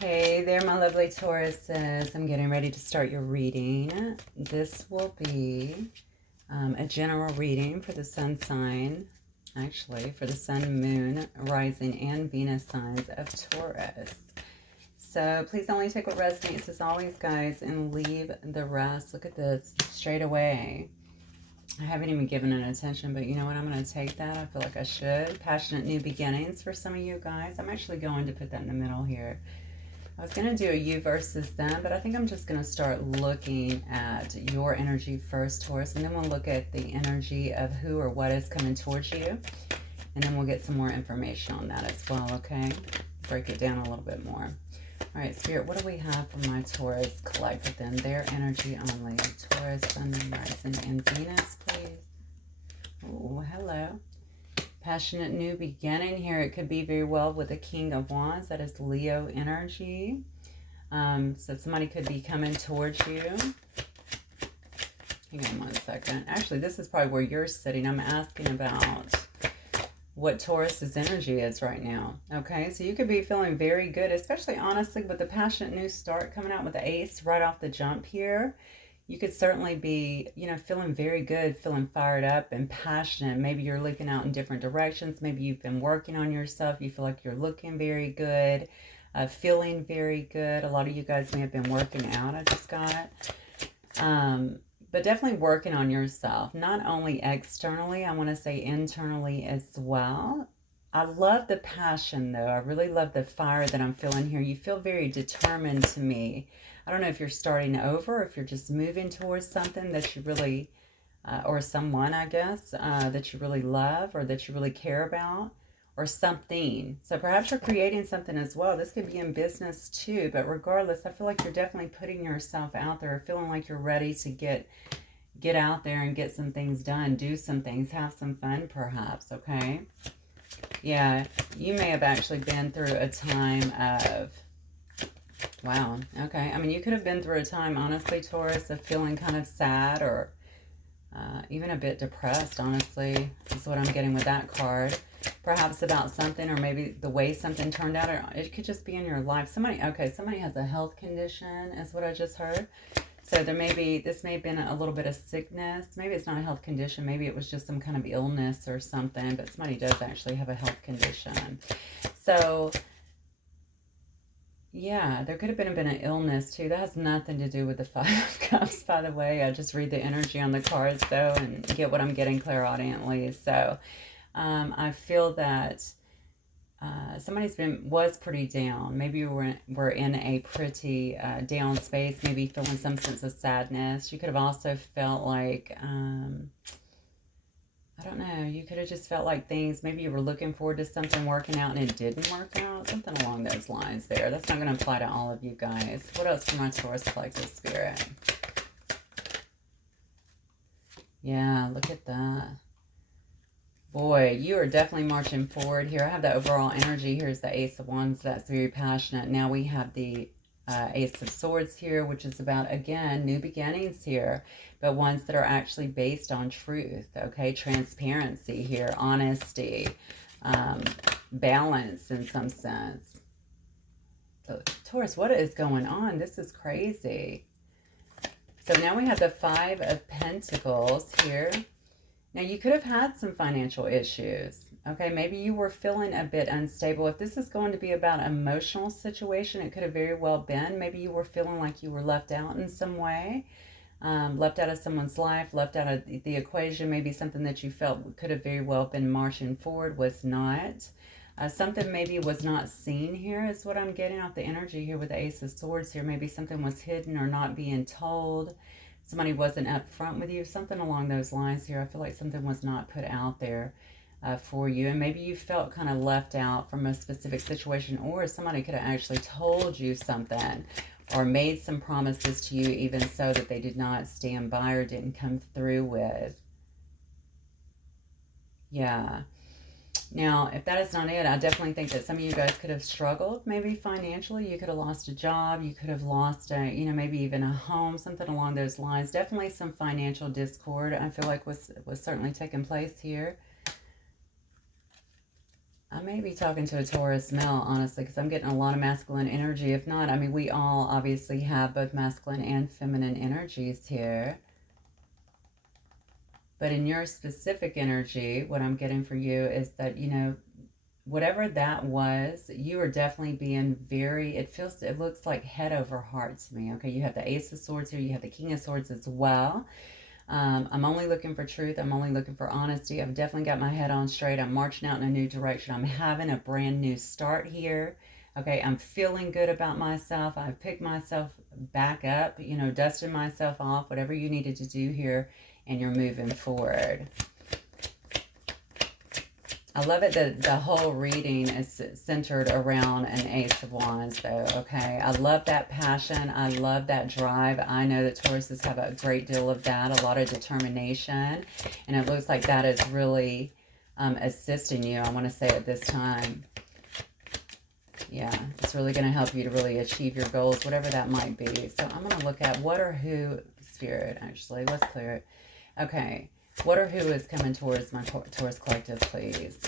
Hey there, my lovely Tauruses. I'm getting ready to start your reading. This will be a general reading for the sun sign, actually, for the sun, moon, rising, and Venus signs of Taurus. So please only take what resonates as always, guys, and leave the rest. Look at this, straight away. I haven't even given it attention, but you know what? I'm going to take that. I feel like I should. Passionate new beginnings for some of you guys. I'm actually going to put that in the middle here. I was going to do a you versus them, but I think I'm just going to start looking at your energy first, Taurus, and then we'll look at the energy of who or what is coming towards you, and then we'll get some more information on that as well, okay? Break it down a little bit more. All right, Spirit, what do we have for my Taurus collective then? Their energy only. Taurus, Sun, Rising, and Venus, please. Oh, hello. Passionate new beginning here. It could be very well with the King of Wands. That is Leo energy. So somebody could be coming towards you. Hang on one second. Actually, this is probably where you're sitting. I'm asking about what Taurus's energy is right now. Okay, so you could be feeling very good, especially honestly with the passionate new start coming out with the ace right off the jump here. You could certainly be, you know, feeling very good, feeling fired up and passionate. Maybe you're looking out in different directions. Maybe you've been working on yourself. You feel like you're looking very good, feeling very good. A lot of you guys may have been working out, I just got. But definitely working on yourself, not only externally, I want to say internally as well. I love the passion, though. I really love the fire that I'm feeling here. You feel very determined to me. I don't know if you're starting over, or if you're just moving towards something that you really, or someone, I guess, that you really love or that you really care about, or something. So perhaps you're creating something as well. This could be in business too, but regardless, I feel like you're definitely putting yourself out there, feeling like you're ready to get out there and get some things done, do some things, have some fun perhaps, okay? Yeah, you may have actually been through a time of, wow, okay. I mean, you could have been through a time, honestly, Taurus, of feeling kind of sad or even a bit depressed, honestly, is what I'm getting with that card. Perhaps about something, or maybe the way something turned out, or it could just be in your life. Somebody has a health condition, is what I just heard. So there may be, this may have been a little bit of sickness. Maybe it's not a health condition. Maybe it was just some kind of illness or something, but somebody does actually have a health condition. So yeah, there could have been an illness too. That has nothing to do with the Five of Cups, by the way. I just read the energy on the cards though and get what I'm getting clairaudiently. So I feel that somebody's was pretty down. Maybe you were in a pretty down space, maybe feeling some sense of sadness. You could have also felt like, I don't know, you could have just felt like things, maybe you were looking forward to something working out and it didn't work out. Something along those lines there. That's not going to apply to all of you guys. What else for my Taurus collective spirit? Yeah, look at that. Boy, you are definitely marching forward here. I have the overall energy. Here's the Ace of Wands. That's very passionate. Now we have the Ace of Swords here, which is about, again, new beginnings here, but ones that are actually based on truth, okay? Transparency here, honesty, balance in some sense. So, Taurus, what is going on? This is crazy. So now we have the Five of Pentacles here. Now, you could have had some financial issues, okay? Maybe you were feeling a bit unstable. If this is going to be about an emotional situation, it could have very well been. Maybe you were feeling like you were left out in some way, left out of someone's life, left out of the equation. Maybe something that you felt could have very well been marching forward was not. Something maybe was not seen here is what I'm getting off the energy here with the Ace of Swords here. Maybe something was hidden or not being told. Somebody wasn't up front with you, something along those lines here. I feel like something was not put out there for you. And maybe you felt kind of left out from a specific situation, or somebody could have actually told you something or made some promises to you even so that they did not stand by or didn't come through with. Yeah. Now, if that is not it, I definitely think that some of you guys could have struggled, maybe financially. You could have lost a job. You could have lost, maybe even a home, something along those lines. Definitely some financial discord, I feel like was certainly taking place here. I may be talking to a Taurus male, honestly, because I'm getting a lot of masculine energy. If not, I mean, we all obviously have both masculine and feminine energies here. But in your specific energy, what I'm getting for you is that, you know, whatever that was, you are definitely being very, it looks like head over heart to me. Okay, you have the Ace of Swords here, you have the King of Swords as well. I'm only looking for truth. I'm only looking for honesty. I've definitely got my head on straight. I'm marching out in a new direction. I'm having a brand new start here. Okay, I'm feeling good about myself. I've picked myself back up, you know, dusted myself off, whatever you needed to do here, and you're moving forward. I love it that the whole reading is centered around an Ace of Wands, though, okay? I love that passion. I love that drive. I know that Tauruses have a great deal of that, a lot of determination, and it looks like that is really assisting you, I want to say, at this time. Yeah, it's really going to help you to really achieve your goals, whatever that might be. So I'm going to look at what or who, Spirit, actually. Let's clear it. Okay. What or who is coming towards my Taurus collective, please?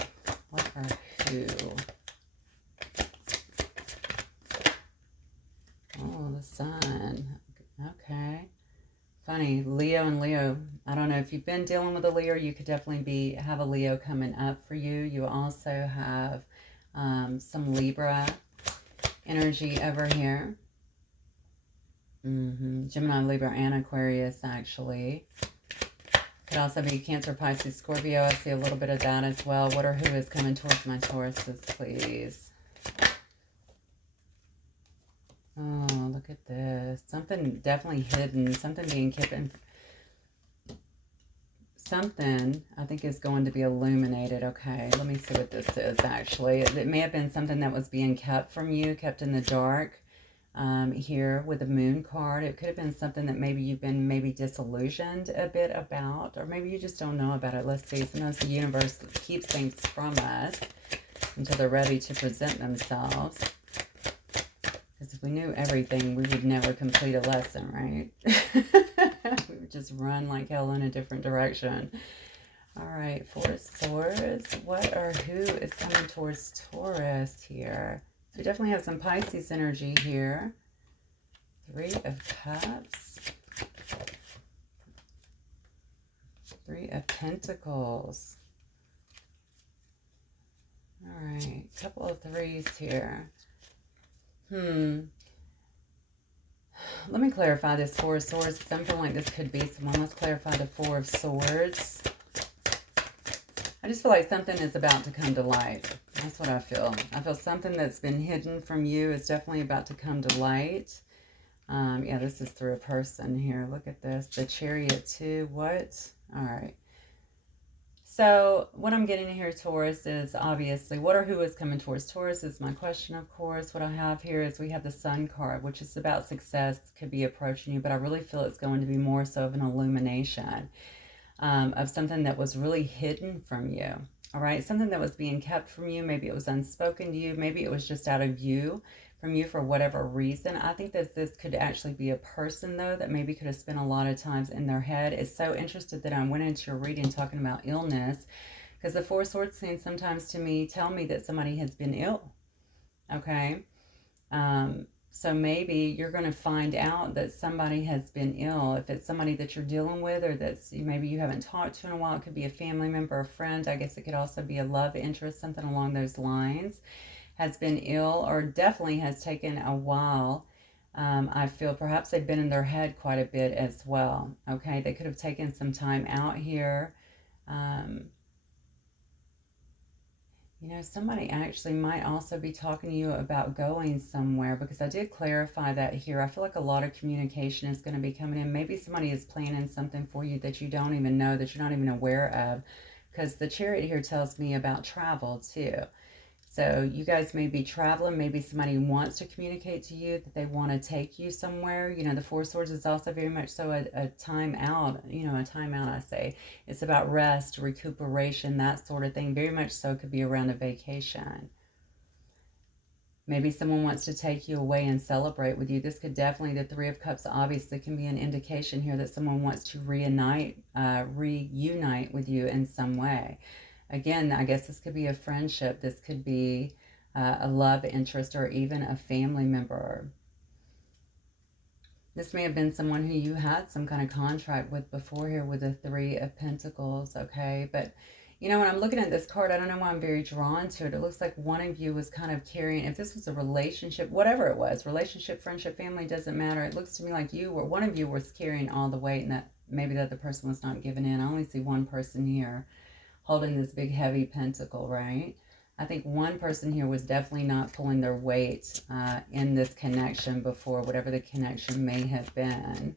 What or who? Oh, the sun. Okay. Funny. Leo and Leo. I don't know if you've been dealing with a Leo. You could definitely have a Leo coming up for you. You also have some Libra energy over here. Gemini, Libra, and Aquarius, actually. Could also be Cancer, Pisces, Scorpio. I see a little bit of that as well. What or who is coming towards my Tauruses, please? Oh, look at this. Something definitely hidden. Something being kept in. Something, I think, is going to be illuminated. Okay, let me see what this is, actually. It may have been something that was being kept from you, kept in the dark. Here with the moon card, it could have been something that maybe you've been disillusioned a bit about, or maybe you just don't know about it. Let's see. Sometimes the universe keeps things from us until they're ready to present themselves, because if we knew everything, we would never complete a lesson, right? We would just run like hell in a different direction. All right, Four of Swords. What or who is coming towards Taurus here? So we definitely have some Pisces energy here. Three of Cups. Three of Pentacles. All right, couple of threes here. Let me clarify this Four of Swords, because I'm feeling like this could be someone. Let's clarify the Four of Swords. I just feel like something is about to come to light. That's what I feel. I feel something that's been hidden from you is definitely about to come to light. Yeah, this is through a person here. Look at this. The Chariot too. What? All right. So what I'm getting here, Taurus, is obviously what or who is coming towards Taurus is my question, of course. What I have here is we have the Sun card, which is about success, could be approaching you, but I really feel it's going to be more so of an illumination of something that was really hidden from you. All right, something that was being kept from you. Maybe it was unspoken to you. Maybe it was just out of you, from you for whatever reason. I think that this could actually be a person, though, that maybe could have spent a lot of times in their head. It's so interesting that I went into your reading talking about illness, because the Four Swords seems sometimes to me tell me that somebody has been ill. Okay. So maybe you're going to find out that somebody has been ill. If it's somebody that you're dealing with, or that's maybe you haven't talked to in a while, it could be a family member, a friend. I guess it could also be a love interest, something along those lines, has been ill, or definitely has taken a while. I feel perhaps they've been in their head quite a bit as well. Okay, they could have taken some time out here. You know, somebody actually might also be talking to you about going somewhere, because I did clarify that here. I feel like a lot of communication is going to be coming in. Maybe somebody is planning something for you that you don't even know, that you're not even aware of, because the Chariot here tells me about travel too. So you guys may be traveling. Maybe somebody wants to communicate to you that they want to take you somewhere. You know, the Four Swords is also very much so a time out, you know, a time out, I say. It's about rest, recuperation, that sort of thing. Very much so could be around a vacation. Maybe someone wants to take you away and celebrate with you. This could definitely, the Three of Cups obviously can be an indication here that someone wants to reunite with you in some way. Again, I guess this could be a friendship. This could be a love interest, or even a family member. This may have been someone who you had some kind of contract with before here with the Three of Pentacles, okay? But, you know, when I'm looking at this card, I don't know why I'm very drawn to it. It looks like one of you was kind of carrying, if this was a relationship, whatever it was, relationship, friendship, family, doesn't matter. It looks to me like one of you was carrying all the weight, and that maybe that the person was not giving in. I only see one person here holding this big heavy pentacle, right? I think one person here was definitely not pulling their weight in this connection before, whatever the connection may have been.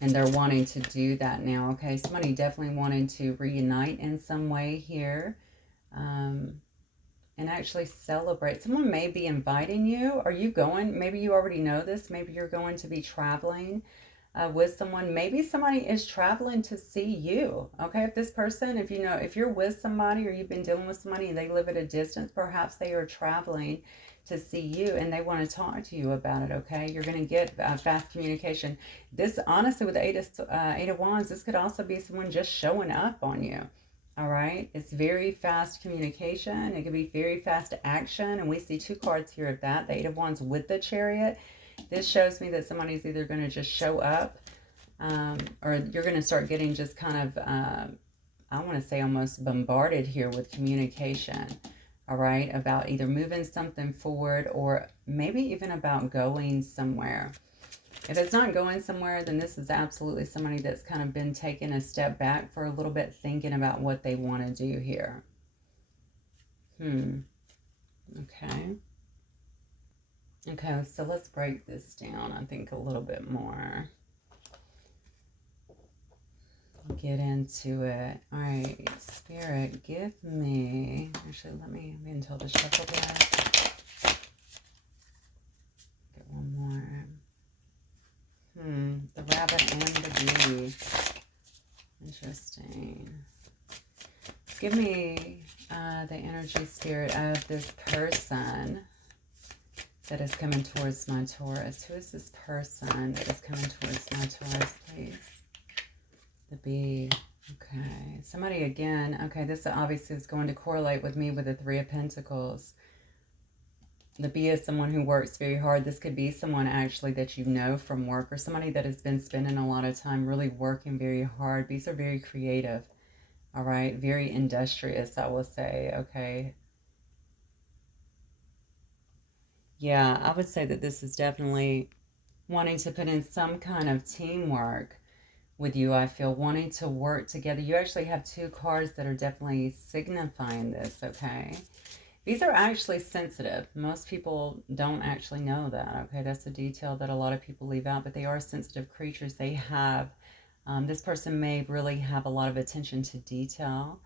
And they're wanting to do that now, okay? Somebody definitely wanting to reunite in some way here and actually celebrate. Someone may be inviting you. Are you going? Maybe you already know this. Maybe you're going to be traveling with someone. Maybe somebody is traveling to see you, okay? If this person, if you're with somebody, or you've been dealing with somebody and they live at a distance, perhaps they are traveling to see you and they want to talk to you about it, okay? You're going to get fast communication. This, honestly, with the Eight of Wands, this could also be someone just showing up on you, all right? It's very fast communication. It could be very fast action, and we see two cards here of that, the Eight of Wands with the Chariot. This shows me that somebody's either going to just show up or you're going to start getting just kind of, I want to say almost bombarded here with communication, all right, about either moving something forward or maybe even about going somewhere. If it's not going somewhere, then this is absolutely somebody that's kind of been taking a step back for a little bit, thinking about what they want to do here. Okay. Okay, so let's break this down, I think, a little bit more. Get into it. All right, Spirit, give me... Actually, let me until the shuffle glass. Get one more. The rabbit and the bee. Interesting. Give me the energy, Spirit, of this person that is coming towards my Taurus. Who is this person that is coming towards my Taurus, please? The bee. Okay. Somebody again. Okay, this obviously is going to correlate with me with the Three of Pentacles. The bee is someone who works very hard. This could be someone actually that you know from work, or somebody that has been spending a lot of time really working very hard. Bees are very creative. All right. Very industrious, I will say. Okay. Yeah, I would say that this is definitely wanting to put in some kind of teamwork with you, I feel, wanting to work together. You actually have two cards that are definitely signifying this, okay? These are actually sensitive. Most people don't actually know that, okay? That's a detail that a lot of people leave out, but they are sensitive creatures. They have, this person may really have a lot of attention to detail.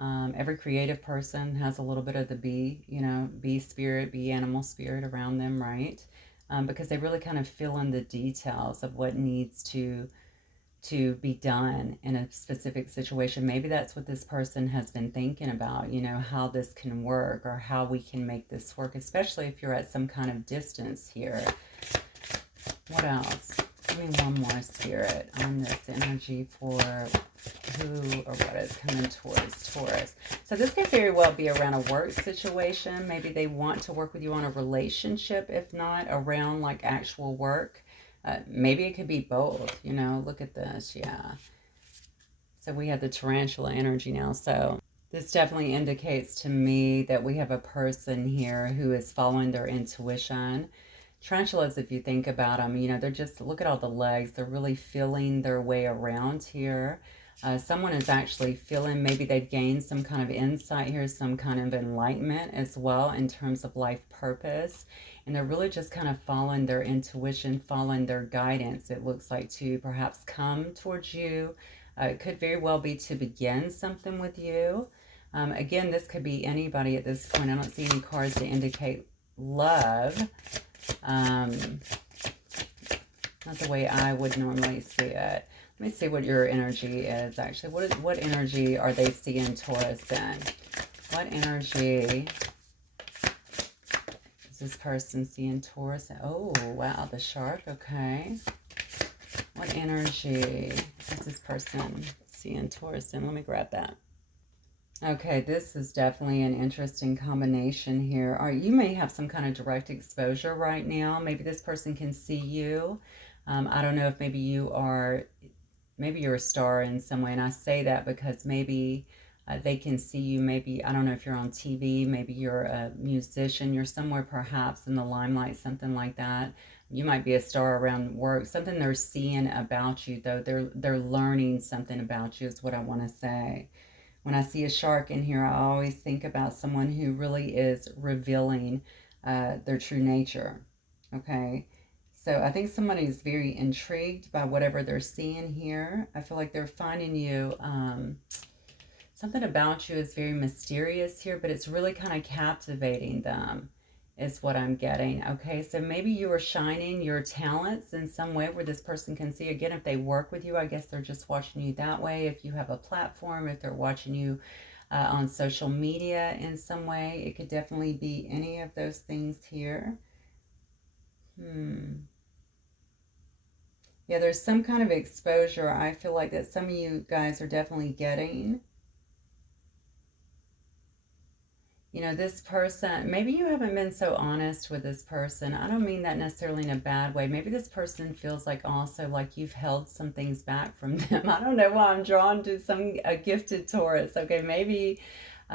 Every creative person has a little bit of the bee, bee spirit, bee animal spirit around them, right? Because they really kind of fill in the details of what needs to be done in a specific situation. Maybe that's what this person has been thinking about, how this can work or how we can make this work, especially if you're at some kind of distance here. What else? Give me one more, Spirit, on this energy for who or what is coming towards Taurus. So this could very well be around a work situation. Maybe they want to work with you on a relationship, if not around like actual work. Maybe it could be both, look at this. Yeah. So we have the Tarantula Energy now. So this definitely indicates to me that we have a person here who is following their intuition. Tarantulas, if you think about them, they're just, look at all the legs. They're really feeling their way around here. Someone is actually feeling, maybe they've gained some kind of insight here, some kind of enlightenment as well in terms of life purpose. And they're really just kind of following their intuition, following their guidance, it looks like, to perhaps come towards you. It could very well be to begin something with you. Again, this could be anybody at this point. I don't see any cards to indicate love. Not the way I would normally see it. Let me see what your energy is, actually. What energy are they seeing Taurus in? What energy is this person seeing Taurus in? Oh, wow, the shark, okay. What energy is this person seeing Taurus in? Let me grab that. Okay, this is definitely an interesting combination here. Or you may have some kind of direct exposure right now. Maybe this person can see you. I don't know if maybe you're a star in some way. And I say that because maybe they can see you. Maybe, I don't know if you're on TV, maybe you're a musician, you're somewhere perhaps in the limelight, something like that. You might be a star around work. Something they're seeing about you, though. They're learning something about you is what I want to say. When I see a shark in here, I always think about someone who really is revealing their true nature. Okay. So I think somebody is very intrigued by whatever they're seeing here. I feel like they're finding you. Something about you is very mysterious here, but it's really kind of captivating them, is what I'm getting. Okay, so maybe you are shining your talents in some way where this person can see. Again, if they work with you, I guess they're just watching you that way. If you have a platform, if they're watching you on social media in some way, it could definitely be any of those things here. Yeah, there's some kind of exposure I feel like that some of you guys are definitely getting. You know, this person, maybe you haven't been so honest with this person. I don't mean that necessarily in a bad way. Maybe this person feels like also like you've held some things back from them. I don't know why I'm drawn to a gifted Taurus. Okay, maybe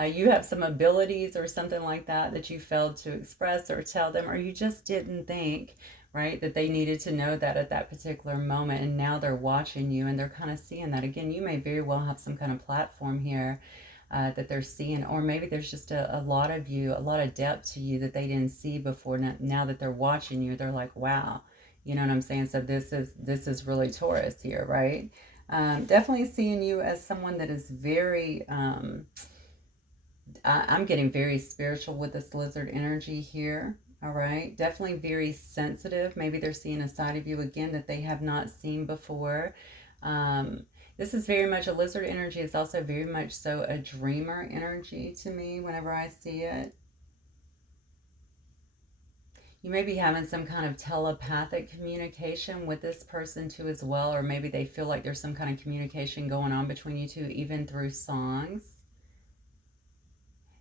you have some abilities or something like that that you failed to express or tell them, or you just didn't think, right, that they needed to know that at that particular moment. And now they're watching you and they're kind of seeing that. Again, you may very well have some kind of platform here that they're seeing, or maybe there's just a lot of you, a lot of depth to you that they didn't see before. Now that they're watching you, they're like, wow, you know what I'm saying? So this is really Taurus here, right? Definitely seeing you as someone that is very I'm getting very spiritual with this lizard energy here. All right, definitely very sensitive. Maybe they're seeing a side of you again that they have not seen before. This is very much a lizard energy. It's also very much so a dreamer energy to me whenever I see it. You may be having some kind of telepathic communication with this person too as well, or maybe they feel like there's some kind of communication going on between you two, even through songs.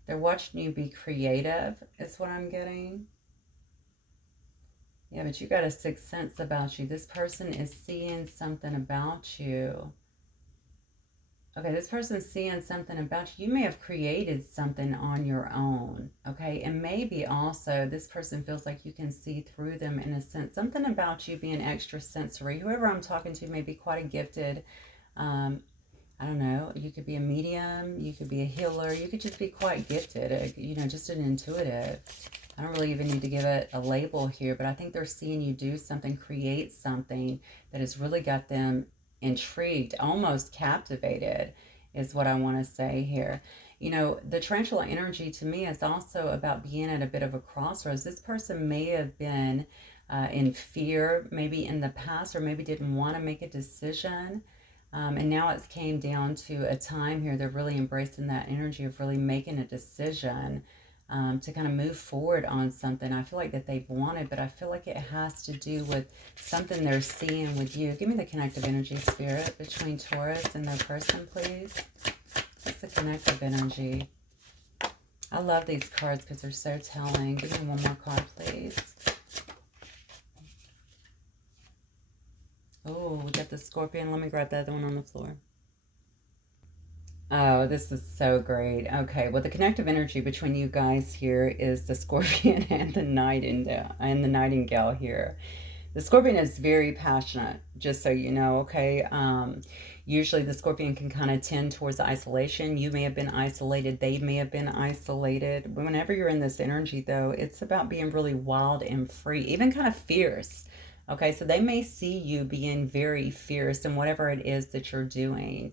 They're watching you be creative, is what I'm getting. Yeah, but you got a sixth sense about you. This person is seeing something about you. Okay, this person's seeing something about you. You may have created something on your own, okay? And maybe also this person feels like you can see through them in a sense. Something about you being extra sensory. Whoever I'm talking to may be quite a gifted, I don't know, you could be a medium, you could be a healer, you could just be quite gifted, you know, just an intuitive. I don't really even need to give it a label here, but I think they're seeing you do something, create something that has really got them intrigued, almost captivated, is what I want to say here. You know, the Tarantula energy to me is also about being at a bit of a crossroads. This person may have been in fear, maybe in the past, or maybe didn't want to make a decision. And now it's came down to a time here. They're really embracing that energy of really making a decision to kind of move forward on something I feel like that they've wanted, but I feel like it has to do with something they're seeing with you. Give me the connective energy, Spirit, between Taurus and their person, please. What's the connective energy? I love these cards because they're so telling. Give me one more card, please. Oh, we got the Scorpion. Let me grab the other one on the floor. Oh, this is so great. Okay, well, the connective energy between you guys here is the Scorpion and the Nightingale here. The Scorpion is very passionate, just so you know, okay? Usually the Scorpion can kind of tend towards isolation. You may have been isolated. They may have been isolated. Whenever you're in this energy, though, it's about being really wild and free, even kind of fierce. Okay, so they may see you being very fierce in whatever it is that you're doing.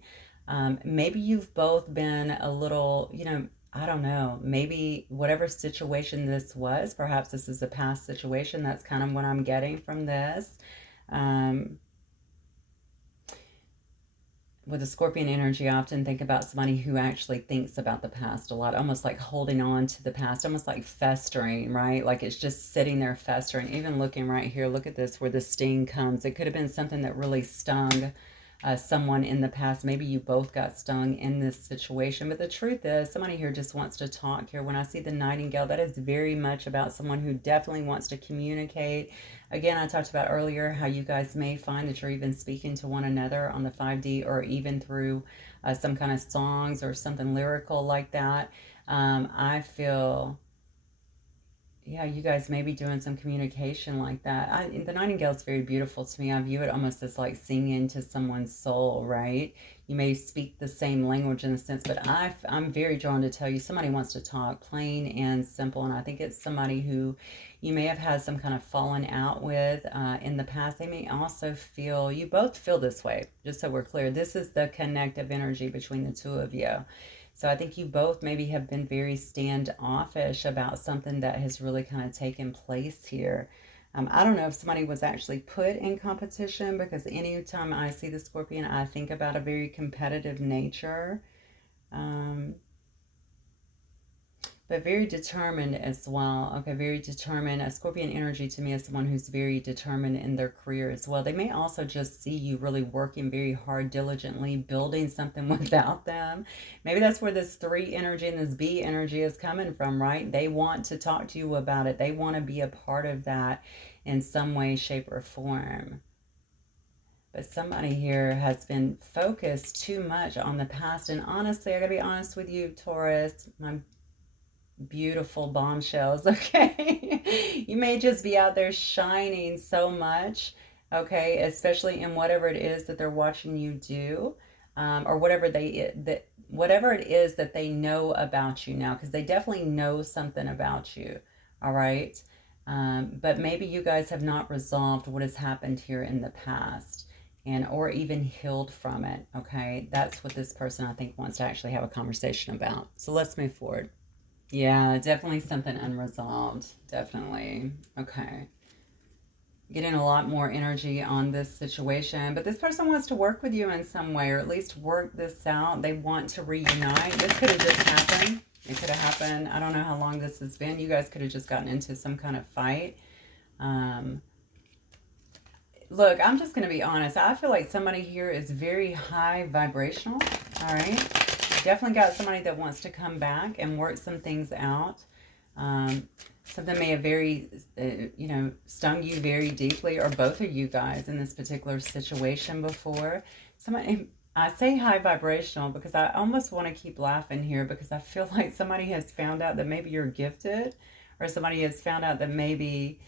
Maybe you've both been a little, you know, I don't know, maybe whatever situation this was, perhaps this is a past situation. That's kind of what I'm getting from this. With the Scorpion energy, I often think about somebody who actually thinks about the past a lot, almost like holding on to the past, almost like festering, right? Like it's just sitting there festering. Even looking right here, look at this, where the sting comes. It could have been something that really stung someone in the past. Maybe you both got stung in this situation. But the truth is, somebody here just wants to talk here. When I see the Nightingale, that is very much about someone who definitely wants to communicate. Again, I talked about earlier how you guys may find that you're even speaking to one another on the 5D, or even through some kind of songs or something lyrical like that. I feel, yeah, you guys may be doing some communication like that. The Nightingale is very beautiful to me. I view it almost as like singing to someone's soul, right? You may speak the same language in a sense, but I'm very drawn to tell you somebody wants to talk, plain and simple. And I think it's somebody who you may have had some kind of falling out with in the past. They may also feel, you both feel this way, just so we're clear. This is the connective energy between the two of you. So I think you both maybe have been very standoffish about something that has really kind of taken place here. I don't know if somebody was actually put in competition, because anytime I see the Scorpion, I think about a very competitive nature. But very determined as well. Okay, very determined. A Scorpion energy to me is someone who's very determined in their career as well. They may also just see you really working very hard, diligently, building something without them. Maybe that's where this 3 energy and this B energy is coming from, right? They want to talk to you about it. They want to be a part of that in some way, shape, or form. But somebody here has been focused too much on the past. And honestly, I gotta be honest with you, Taurus, my beautiful bombshells, okay? You may just be out there shining so much, okay, especially in whatever it is that they're watching you do, or whatever whatever it is that they know about you now, because they definitely know something about you, all right? But maybe you guys have not resolved what has happened here in the past, and or even healed from it, okay? That's what this person, I think, wants to actually have a conversation about. So let's move forward. Yeah, definitely something unresolved. Definitely. Okay. Getting a lot more energy on this situation. But this person wants to work with you in some way, or at least work this out. They want to reunite. This could have just happened. It could have happened. I don't know how long this has been. You guys could have just gotten into some kind of fight. Look, I'm just going to be honest. I feel like somebody here is very high vibrational. All right. Definitely got somebody that wants to come back and work some things out. Something may have very, stung you very deeply, or both of you guys in this particular situation before. Somebody, I say high vibrational because I almost want to keep laughing here, because I feel like somebody has found out that maybe you're gifted, or somebody has found out that maybe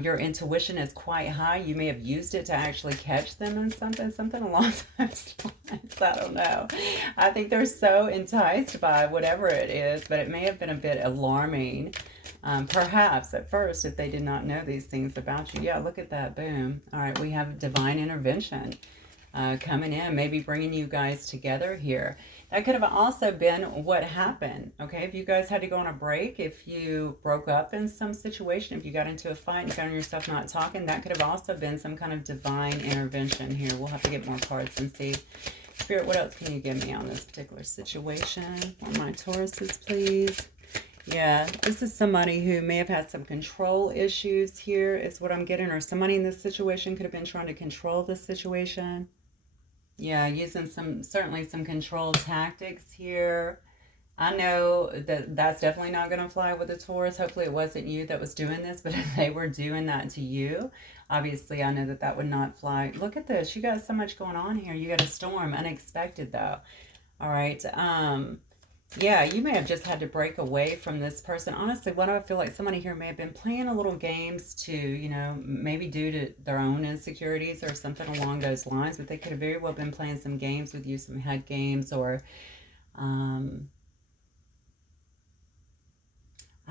your intuition is quite high. You may have used it to actually catch them in something along those lines. I don't know. I think they're so enticed by whatever it is, but it may have been a bit alarming, perhaps at first, if they did not know these things about you. Yeah, look at that. Boom. All right, we have divine intervention coming in, maybe bringing you guys together here. That could have also been what happened, okay? If you guys had to go on a break, if you broke up in some situation, if you got into a fight and found yourself not talking, that could have also been some kind of divine intervention here. We'll have to get more cards and see. Spirit, what else can you give me on this particular situation? For my Tauruses, please. Yeah, this is somebody who may have had some control issues here, is what I'm getting, or somebody in this situation could have been trying to control this situation. Yeah, using certainly some control tactics here. I know that that's definitely not going to fly with the Taurus. Hopefully it wasn't you that was doing this, but if they were doing that to you, obviously I know that that would not fly. Look at this. You got so much going on here. You got a storm. Unexpected, though. All right. Yeah, you may have just had to break away from this person. Honestly, what I feel like somebody here may have been playing a little games to, maybe due to their own insecurities or something along those lines, but they could have very well been playing some games with you, some head games, or, I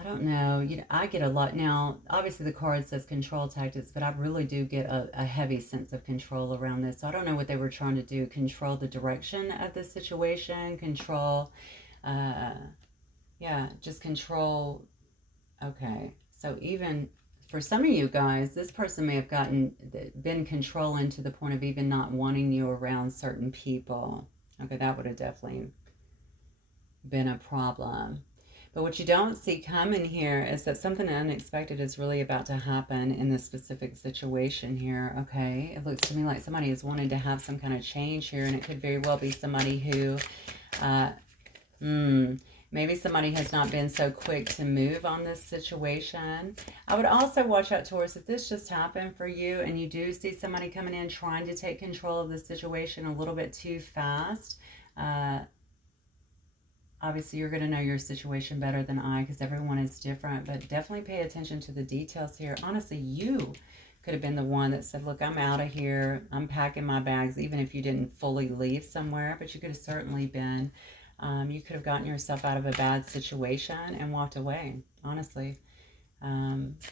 don't know. I get a lot. Now, obviously the card says control tactics, but I really do get a heavy sense of control around this. So I don't know what they were trying to do. Control the direction of the situation, control... yeah, just control. Okay, so even for some of you guys, this person may have been controlling to the point of even not wanting you around certain people. Okay, that would have definitely been a problem. But what you don't see coming here is that something unexpected is really about to happen in this specific situation here, okay? It looks to me like somebody is wanting to have some kind of change here, and it could very well be somebody who, maybe somebody has not been so quick to move on this situation. I would also watch out, Taurus, if this just happened for you and you do see somebody coming in trying to take control of the situation a little bit too fast, obviously, you're going to know your situation better than I because everyone is different, but definitely pay attention to the details here. Honestly, you could have been the one that said, look, I'm out of here. I'm packing my bags, even if you didn't fully leave somewhere, but you could have certainly been. You could have gotten yourself out of a bad situation and walked away, honestly.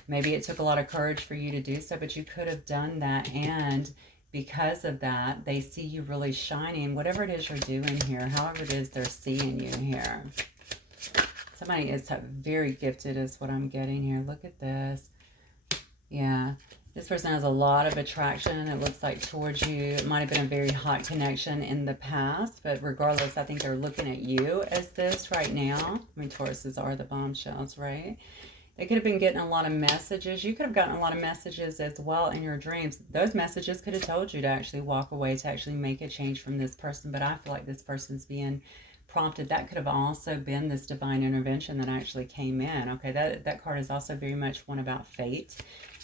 Maybe it took a lot of courage for you to do so, but you could have done that, and because of that, they see you really shining, whatever it is you're doing here, however it is they're seeing you here. Somebody is very gifted is what I'm getting here. Look at this. Yeah. This person has a lot of attraction, it looks like, towards you. It might have been a very hot connection in the past, but regardless, I think they're looking at you as this right now. I mean, Tauruses are the bombshells, right? They could have been getting a lot of messages. You could have gotten a lot of messages as well in your dreams. Those messages could have told you to actually walk away, to actually make a change from this person. But I feel like this person's being prompted. That could have also been this divine intervention that actually came in. Okay, that card is also very much one about fate.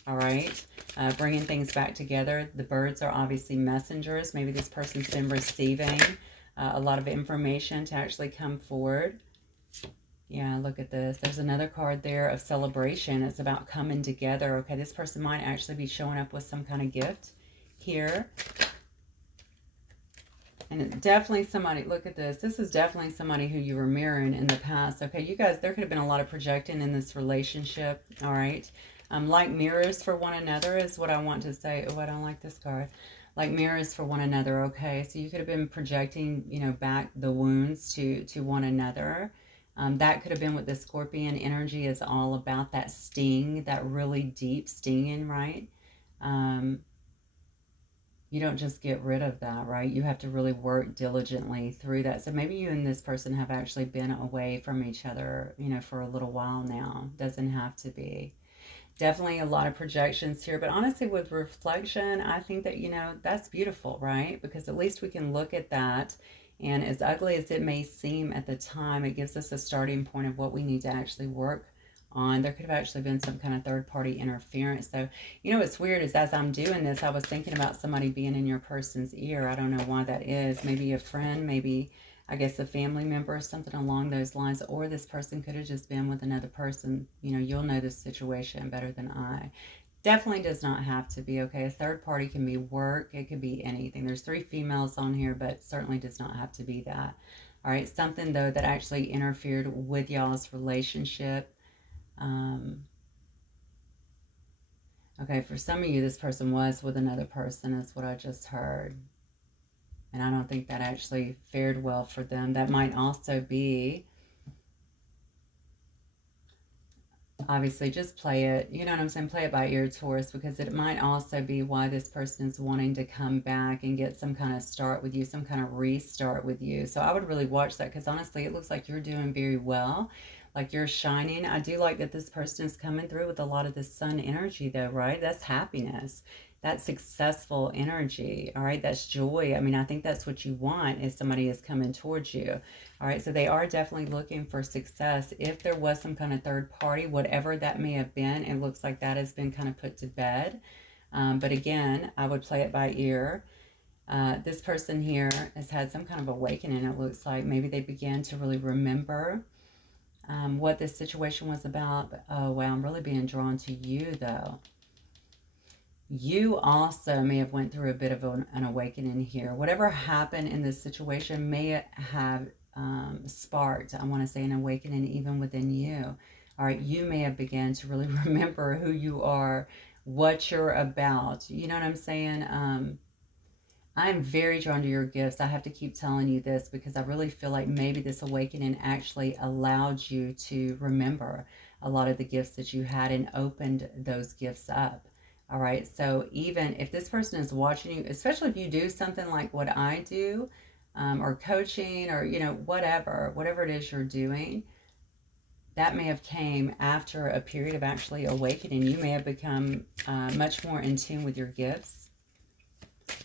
All right, bringing things back together. The birds are obviously messengers. Maybe this person's been receiving a lot of information to actually come forward. Yeah, look at this. There's another card there of celebration. It's about coming together. Okay, this person might actually be showing up with some kind of gift here. And it's definitely somebody, look at this. This is definitely somebody who you were mirroring in the past. Okay, you guys, there could have been a lot of projecting in this relationship. All right. Like mirrors for one another is what I want to say. Oh, I don't like this card. Like mirrors for one another. Okay, so you could have been projecting, you know, back the wounds to one another. That could have been what the Scorpion energy is all about, that sting, that really deep stinging, right? You don't just get rid of that, right? You have to really work diligently through that. So maybe you and this person have actually been away from each other, you know, for a little while now. Doesn't have to be. Definitely a lot of projections here, but honestly with reflection, I think that, you know, that's beautiful, right? Because at least we can look at that, and as ugly as it may seem at the time, it gives us a starting point of what we need to actually work on. There could have actually been some kind of third-party interference. So, you know, what's weird is as I'm doing this, I was thinking about somebody being in your person's ear. I don't know why that is. Maybe a friend, maybe, I guess, a family member or something along those lines, or this person could have just been with another person. You know, you'll know this situation better than I. Definitely does not have to be, okay? A third party can be work. It could be anything. There's 3 females on here, but certainly does not have to be that. All right, something, though, that actually interfered with y'all's relationship. Okay, for some of you, this person was with another person, is what I just heard. And I don't think that actually fared well for them. That might also be, obviously, just play it, you know what I'm saying, play it by ear, Taurus, because it might also be why this person is wanting to come back and get some kind of start with you, some kind of restart with you. So I would really watch that, because honestly, it looks like you're doing very well, like you're shining. I do like that this person is coming through with a lot of the sun energy, though, right? That's happiness. That's successful energy, all right? That's joy. I mean, I think that's what you want, if somebody is coming towards you. All right, so they are definitely looking for success. If there was some kind of third party, whatever that may have been, it looks like that has been kind of put to bed. But again, I would play it by ear. This person here has had some kind of awakening, it looks like. Maybe they began to really remember what this situation was about. Oh, wow, I'm really being drawn to you, though. You also may have went through a bit of an awakening here. Whatever happened in this situation may have sparked, I want to say, an awakening even within you. All right, you may have begun to really remember who you are, what you're about. You know what I'm saying? I'm very drawn to your gifts. I have to keep telling you this because I really feel like maybe this awakening actually allowed you to remember a lot of the gifts that you had and opened those gifts up. All right, so even if this person is watching you, especially if you do something like what I do, or coaching, or, you know, whatever it is you're doing, that may have came after a period of actually awakening. You may have become much more in tune with your gifts.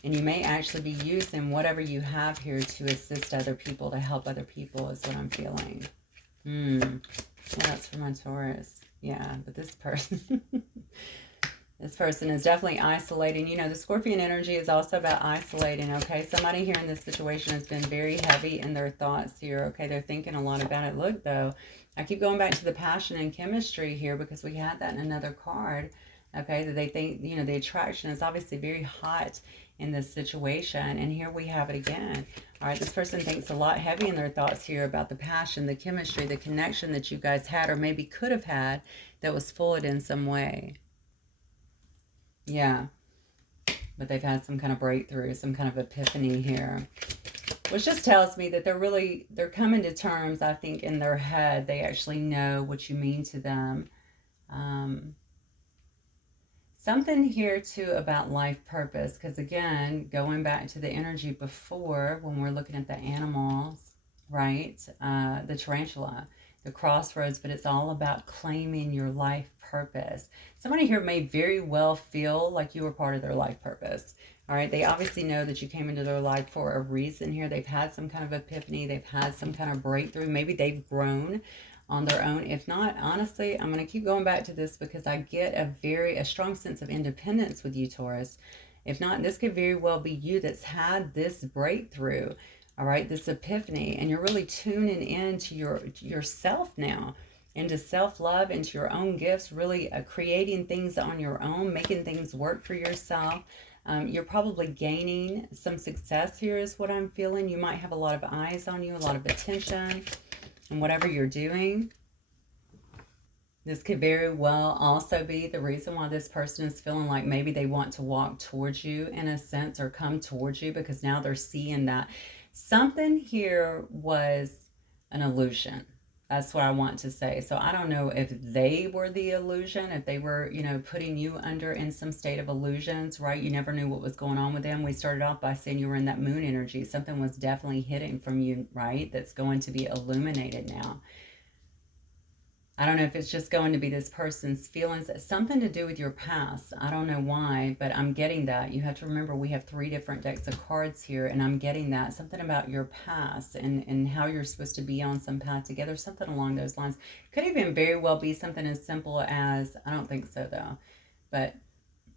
And you may actually be using whatever you have here to assist other people, to help other people, is what I'm feeling. Yeah, that's for my Taurus. Yeah, but this person... This person is definitely isolating. You know, the Scorpion energy is also about isolating, okay? Somebody here in this situation has been very heavy in their thoughts here, okay? They're thinking a lot about it. Look, though, I keep going back to the passion and chemistry here because we had that in another card, okay? That they think, you know, the attraction is obviously very hot in this situation. And here we have it again. All right, this person thinks a lot heavy in their thoughts here about the passion, the chemistry, the connection that you guys had or maybe could have had that was fluid in some way. Yeah, but they've had some kind of breakthrough, some kind of epiphany here, which just tells me that they're coming to terms. I think in their head, they actually know what you mean to them. Something here too about life purpose, because again, going back to the energy before when we're looking at the animals, right? The tarantula, the crossroads, but it's all about claiming your life purpose. Somebody here may very well feel like you were part of their life purpose. All right, they obviously know that you came into their life for a reason here. They've had some kind of epiphany. They've had some kind of breakthrough. Maybe they've grown on their own. If not, honestly, I'm going to keep going back to this because I get a strong sense of independence with you, Taurus. If not, this could very well be you that's had this breakthrough. All right, this epiphany, and you're really tuning into yourself now, into self-love, into your own gifts, really creating things on your own, making things work for yourself. You're probably gaining some success here is what I'm feeling. You might have a lot of eyes on you, a lot of attention, and whatever you're doing. This could very well also be the reason why this person is feeling like maybe they want to walk towards you in a sense, or come towards you, because now they're seeing that something here was an illusion. That's what I want to say. So I don't know if they were the illusion, if they were, you know, putting you under in some state of illusions, right? You never knew what was going on with them. We started off by saying you were in that moon energy. Something was definitely hidden from you, right? That's going to be illuminated now. I don't know if it's just going to be this person's feelings, something to do with your past. I don't know why, but I'm getting that. You have to remember we have 3 different decks of cards here, and I'm getting that. Something about your past and how you're supposed to be on some path together, something along those lines. Could even very well be something as simple as, I don't think so though, but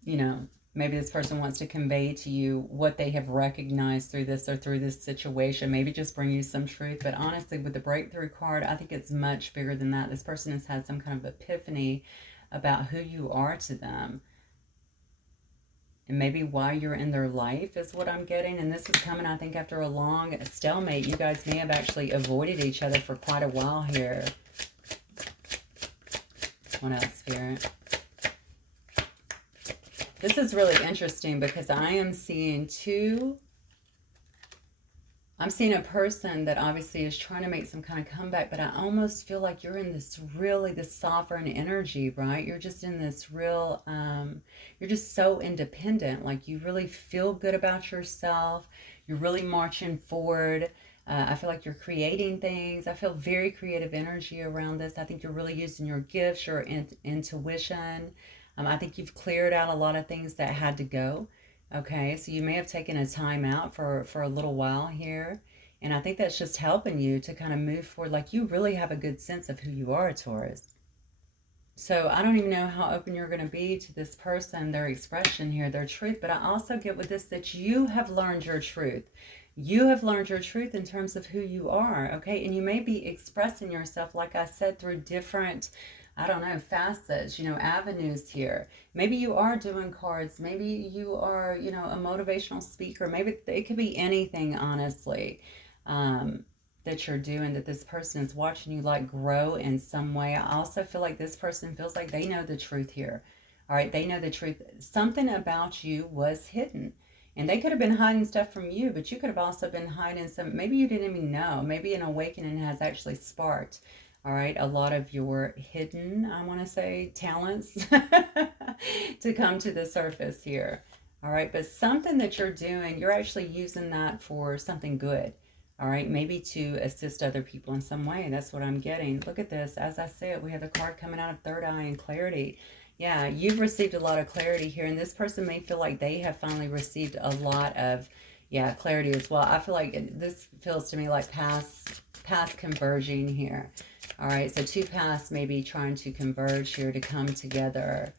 you know, maybe this person wants to convey to you what they have recognized through this or through this situation. Maybe just bring you some truth. But honestly, with the breakthrough card, I think it's much bigger than that. This person has had some kind of epiphany about who you are to them. And maybe why you're in their life is what I'm getting. And this is coming, I think, after a long stalemate. You guys may have actually avoided each other for quite a while here. What else, Spirit? This is really interesting because I am seeing I'm seeing a person that obviously is trying to make some kind of comeback, but I almost feel like you're in this sovereign energy, right? You're just in this real, you're just so independent. Like you really feel good about yourself. You're really marching forward. I feel like you're creating things. I feel very creative energy around this. I think you're really using your gifts, your intuition. I think you've cleared out a lot of things that had to go. Okay, so you may have taken a time out for a little while here. And I think that's just helping you to kind of move forward. Like you really have a good sense of who you are, Taurus. So I don't even know how open you're going to be to this person, their expression here, their truth. But I also get with this that you have learned your truth. You have learned your truth in terms of who you are, okay? And you may be expressing yourself, like I said, through different, I don't know, facets, you know, avenues here. Maybe you are doing cards. Maybe you are, you know, a motivational speaker. Maybe it could be anything, honestly, that you're doing, that this person is watching you like grow in some way. I also feel like this person feels like they know the truth here. All right, they know the truth. Something about you was hidden. And they could have been hiding stuff from you, but you could have also been hiding some, maybe you didn't even know. Maybe an awakening has actually sparked, all right, a lot of your hidden, I want to say, talents to come to the surface here. All right, but something that you're doing, you're actually using that for something good. All right, maybe to assist other people in some way. That's what I'm getting. Look at this. As I said, we have the card coming out of third eye and clarity. Yeah, you've received a lot of clarity here, and this person may feel like they have finally received a lot of, yeah, clarity as well. I feel like this feels to me like past converging here. All right, so two paths maybe trying to converge here to come together.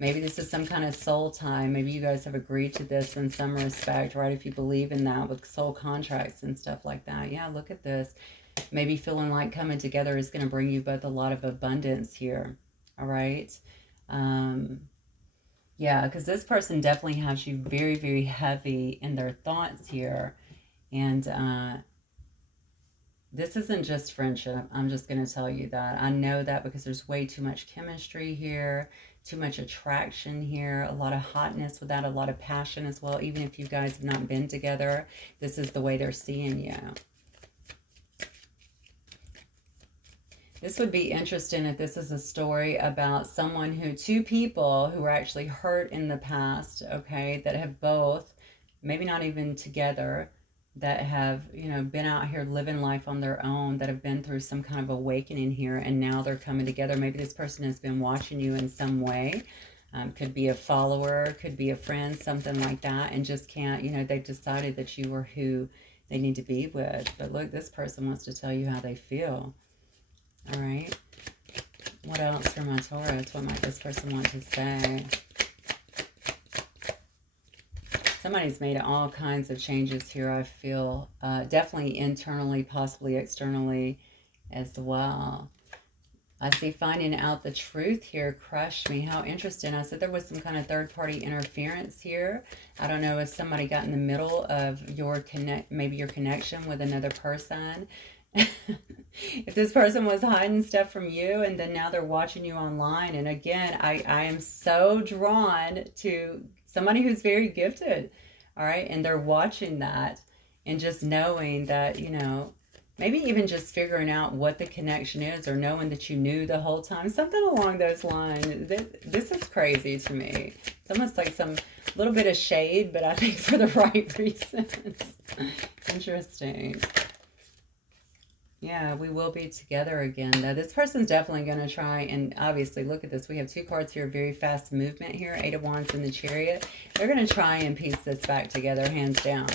Maybe this is some kind of soul tie. Maybe you guys have agreed to this in some respect, right? If you believe in that with soul contracts and stuff like that. Yeah, look at this. Maybe feeling like coming together is going to bring you both a lot of abundance here. All right. Yeah, because this person definitely has you very, very heavy in their thoughts here. And this isn't just friendship. I'm just going to tell you that. I know that because there's way too much chemistry here, too much attraction here, a lot of hotness without a lot of passion as well. Even if you guys have not been together, this is the way they're seeing you. This would be interesting if this is a story about someone who, two people who were actually hurt in the past, okay, that have both, maybe not even together, that have, you know, been out here living life on their own, that have been through some kind of awakening here, and now they're coming together. Maybe this person has been watching you in some way. Could be a follower, could be a friend, something like that, and just can't, you know, they've decided that you are who they need to be with. But look, this person wants to tell you how they feel. All right. What else for my Taurus? What might this person want to say? Somebody's made all kinds of changes here, I feel. Definitely internally, possibly externally as well. I see finding out the truth here crushed me. How interesting. I said there was some kind of third-party interference here. I don't know if somebody got in the middle of your maybe your connection with another person. If this person was hiding stuff from you and then now they're watching you online. And again, I am so drawn to somebody who's very gifted, all right? And they're watching that and just knowing that, you know, maybe even just figuring out what the connection is or knowing that you knew the whole time. Something along those lines. This is crazy to me. It's almost like some little bit of shade, but I think for the right reasons. Interesting. Yeah, we will be together again, though. This person's definitely going to try, and obviously, look at this. We have two cards here, very fast movement here, Eight of Wands in the Chariot. They're going to try and piece this back together, hands down,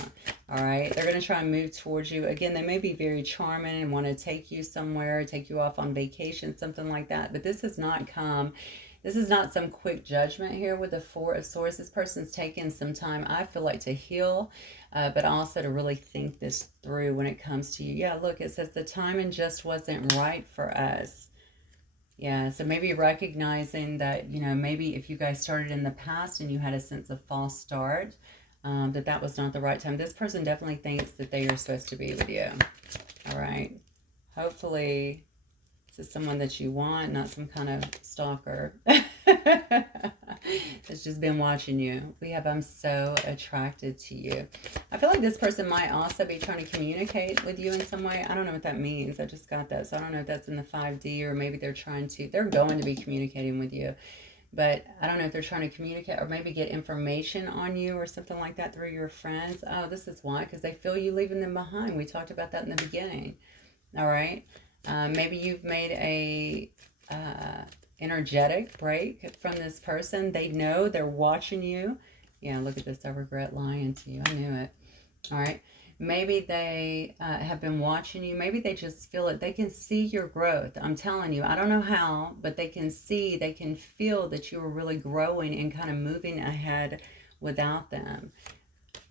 all right? They're going to try and move towards you. Again, they may be very charming and want to take you somewhere, take you off on vacation, something like that, but this has not come. This is not some quick judgment here with the Four of Swords. This person's taken some time, I feel like, to heal, but also to really think this through when it comes to you. Yeah, look, it says the timing just wasn't right for us. Yeah, so maybe recognizing that, you know, maybe if you guys started in the past and you had a sense of false start, that was not the right time. This person definitely thinks that they are supposed to be with you. All right. Hopefully this is someone that you want, not some kind of stalker that's just been watching you. We have, I'm so attracted to you. I feel like this person might also be trying to communicate with you in some way. I don't know what that means. I just got that. So I don't know if that's in the 5D or maybe they're going to be communicating with you. But I don't know if they're trying to communicate or maybe get information on you or something like that through your friends. Oh, this is why, because they feel you leaving them behind. We talked about that in the beginning. All right. Maybe you've made a energetic break from this person. They know, they're watching you. Yeah, look at this. I regret lying to you. I knew it. All right. Maybe they have been watching you. Maybe they just feel it. They can see your growth. I'm telling you, I don't know how, but they can see, they can feel that you are really growing and kind of moving ahead without them.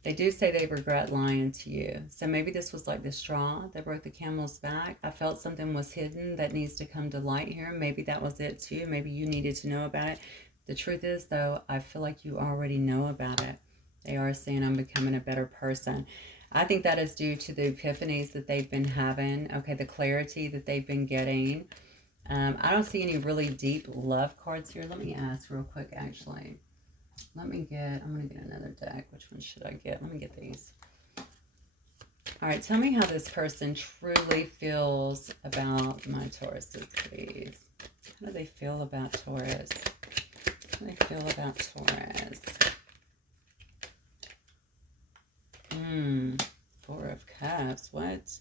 They do say they regret lying to you. So maybe this was like the straw that broke the camel's back. I felt something was hidden that needs to come to light here. Maybe that was it too. Maybe you needed to know about it. The truth is, though, I feel like you already know about it. They are saying, I'm becoming a better person. I think that is due to the epiphanies that they've been having. Okay, the clarity that they've been getting. I don't see any really deep love cards here. Let me ask real quick, actually. I'm going to get another deck. Which one should I get? Let me get these. All right, tell me how this person truly feels about my Tauruses, please. How do they feel about Taurus? How do they feel about Taurus? Four of Cups. Cups.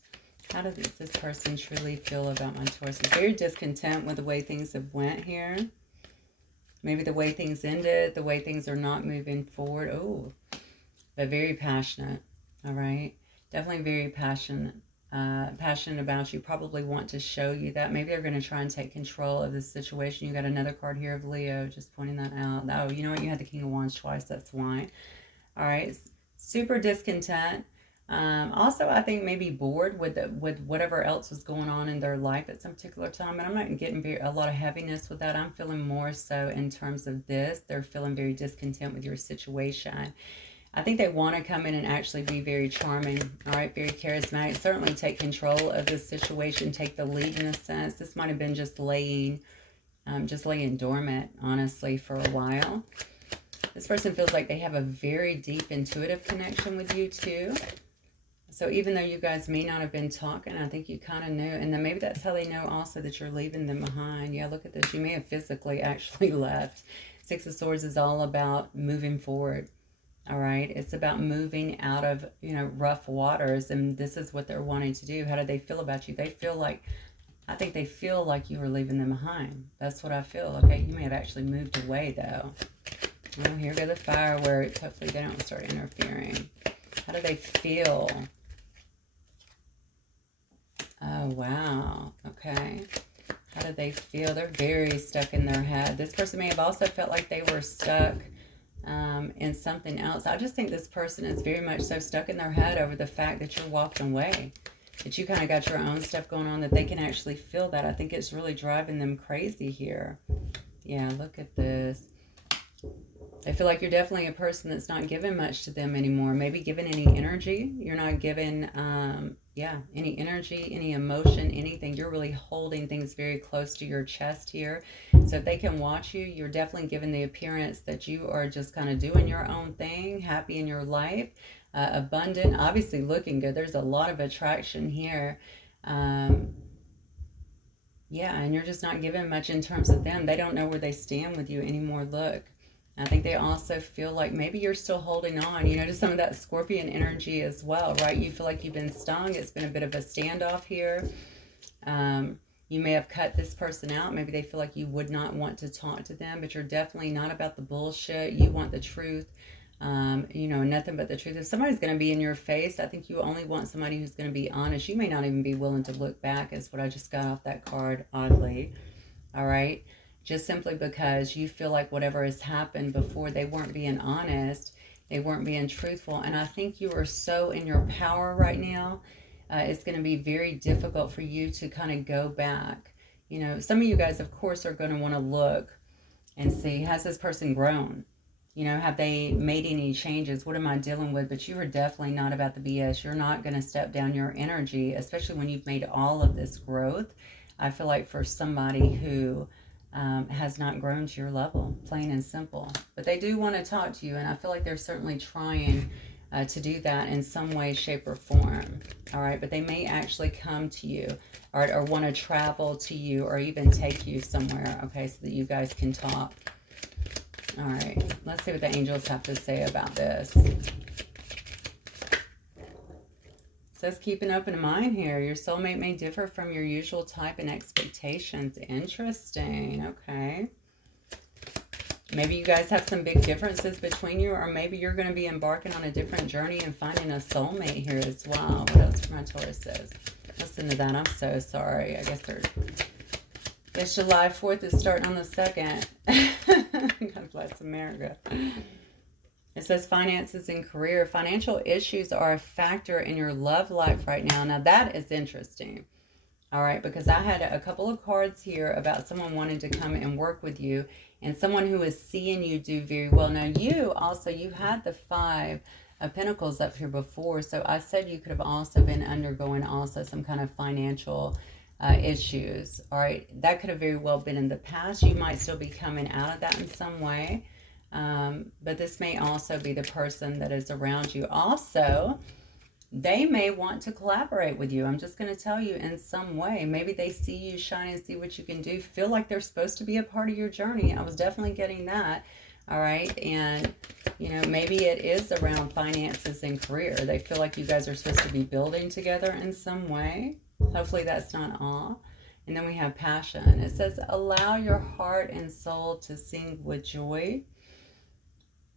How does this person truly feel about my Taurus? Is very discontent with the way things have went here. Maybe the way things ended, the way things are not moving forward. Oh, but very passionate. All right. Definitely very passionate. Passionate about you. Probably want to show you that. Maybe they're going to try and take control of this situation. You got another card here of Leo. Just pointing that out. Oh, you know what? You had the King of Wands twice. That's why. All right. Super discontent. Also, I think maybe bored with whatever else was going on in their life at some particular time. And I'm not getting a lot of heaviness with that. I'm feeling more so in terms of this. They're feeling very discontent with your situation. I think they want to come in and actually be very charming, all right, very charismatic. Certainly take control of this situation, take the lead in a sense. This might have been just laying dormant, honestly, for a while. This person feels like they have a very deep intuitive connection with you too. So even though you guys may not have been talking, I think you kind of knew. And then maybe that's how they know also that you're leaving them behind. Yeah, look at this. You may have physically actually left. Six of Swords is all about moving forward. All right. It's about moving out of, rough waters. And this is what they're wanting to do. How do they feel about you? I think they feel like you were leaving them behind. That's what I feel. Okay. You may have actually moved away though. Well, here go the fireworks. Hopefully they don't start interfering. How do they feel? Oh, wow. Okay. How do they feel? They're very stuck in their head. This person may have also felt like they were stuck in something else. I just think this person is very much so stuck in their head over the fact that you're walking away, that you kind of got your own stuff going on, that they can actually feel that. I think it's really driving them crazy here. Yeah, look at this. I feel like you're definitely a person that's not giving much to them anymore. Maybe giving any energy. You're not giving, any energy, any emotion, anything. You're really holding things very close to your chest here. So if they can watch you, you're definitely giving the appearance that you are just kind of doing your own thing, happy in your life, abundant, obviously looking good. There's a lot of attraction here. And you're just not giving much in terms of them. They don't know where they stand with you anymore. Look. I think they also feel like maybe you're still holding on, to some of that Scorpion energy as well, right? You feel like you've been stung. It's been a bit of a standoff here. You may have cut this person out. Maybe they feel like you would not want to talk to them, but you're definitely not about the bullshit. You want the truth, nothing but the truth. If somebody's going to be in your face, I think you only want somebody who's going to be honest. You may not even be willing to look back, is what I just got off that card, oddly. All right. Just simply because you feel like whatever has happened before, they weren't being honest, they weren't being truthful. And I think you are so in your power right now. It's going to be very difficult for you to kind of go back. Some of you guys, of course, are going to want to look and see, has this person grown? Have they made any changes? What am I dealing with? But you are definitely not about the BS. You're not going to step down your energy, especially when you've made all of this growth. I feel like for somebody who has not grown to your level, plain and simple. But they do want to talk to you, and I feel like they're certainly trying to do that in some way, shape, or form. All right, but they may actually come to you, or want to travel to you, or even take you somewhere, okay, so that you guys can talk. All right, let's see what the angels have to say about this. Says keep an open mind here. Your soulmate may differ from your usual type and expectations. Interesting. Okay. Maybe you guys have some big differences between you, or maybe you're going to be embarking on a different journey and finding a soulmate here as well. What else for my Tauruses? Listen to that. I'm so sorry. I guess July 4th is starting on the 2nd. God bless America. It says finances and career. Financial issues are a factor in your love life right now. Now that is interesting. All right, because I had a couple of cards here about someone wanting to come and work with you, and someone who is seeing you do very well. Now you had the 5 of Pentacles up here before, so I said you could have also been undergoing also some kind of financial issues. All right, that could have very well been in the past. You might still be coming out of that in some way. But this may also be the person that is around you. Also, they may want to collaborate with you. I'm just going to tell you in some way. Maybe they see you shine and see what you can do. Feel like they're supposed to be a part of your journey. I was definitely getting that. All right. And You know, maybe it is around finances and career. They feel like you guys are supposed to be building together in some way. Hopefully that's not all. And then we have passion. It says, allow your heart and soul to sing with joy.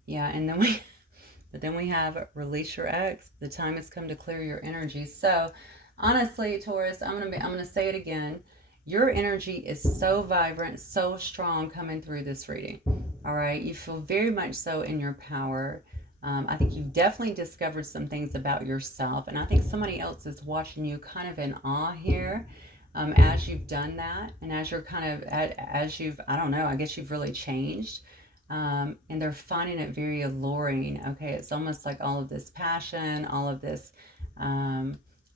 Yeah, and then we have release your ex. The time has come to clear your energy. So honestly, Taurus, I'm gonna say it again. Your energy is so vibrant, so strong coming through this reading. All right, you feel very much so in your power. I think you've definitely discovered some things about yourself, and I think somebody else is watching you kind of in awe here. As you've done that, and as you're kind of as you've, I don't know, I guess you've really changed. And they're finding it very alluring. Okay, it's almost like all of this passion, all of this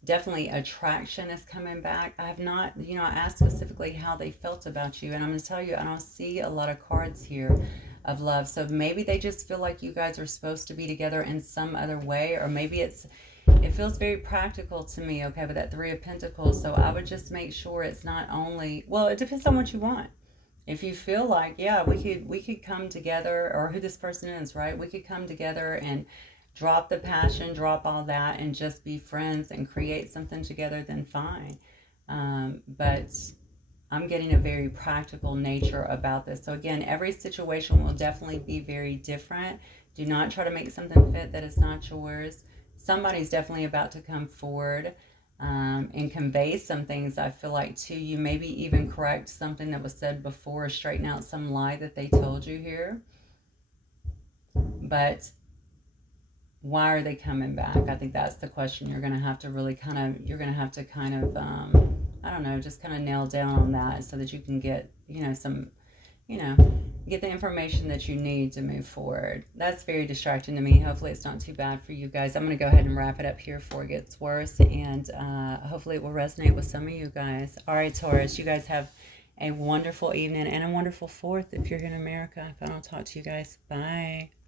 definitely attraction is coming back. I have not, you know, I asked specifically how they felt about you, and I'm going to tell you, I don't see a lot of cards here of love. So maybe they just feel like you guys are supposed to be together in some other way, or maybe it feels very practical to me, okay, with that Three of Pentacles. So I would just make sure it's not only, well, it depends on what you want. If you feel like, yeah, we could come together, or who this person is, right? We could come together and drop the passion, drop all that, and just be friends and create something together, then fine. But I'm getting a very practical nature about this. So again, every situation will definitely be very different. Do not try to make something fit that is not yours. Somebody's definitely about to come forward and convey some things, I feel like, to you. Maybe even correct something that was said before, or straighten out some lie that they told you here. But why are they coming back? I think that's the question you're going to have to really kind of, I don't know, just kind of nail down on that, so that you can get, you know, some, you know, get the information that you need to move forward. That's very distracting to me. Hopefully it's not too bad for you guys. I'm going to go ahead and wrap it up here before it gets worse, and hopefully it will resonate with some of you guys. All right, Taurus, you guys have a wonderful evening and a wonderful 4th if you're in America. If I don't talk to you guys, bye.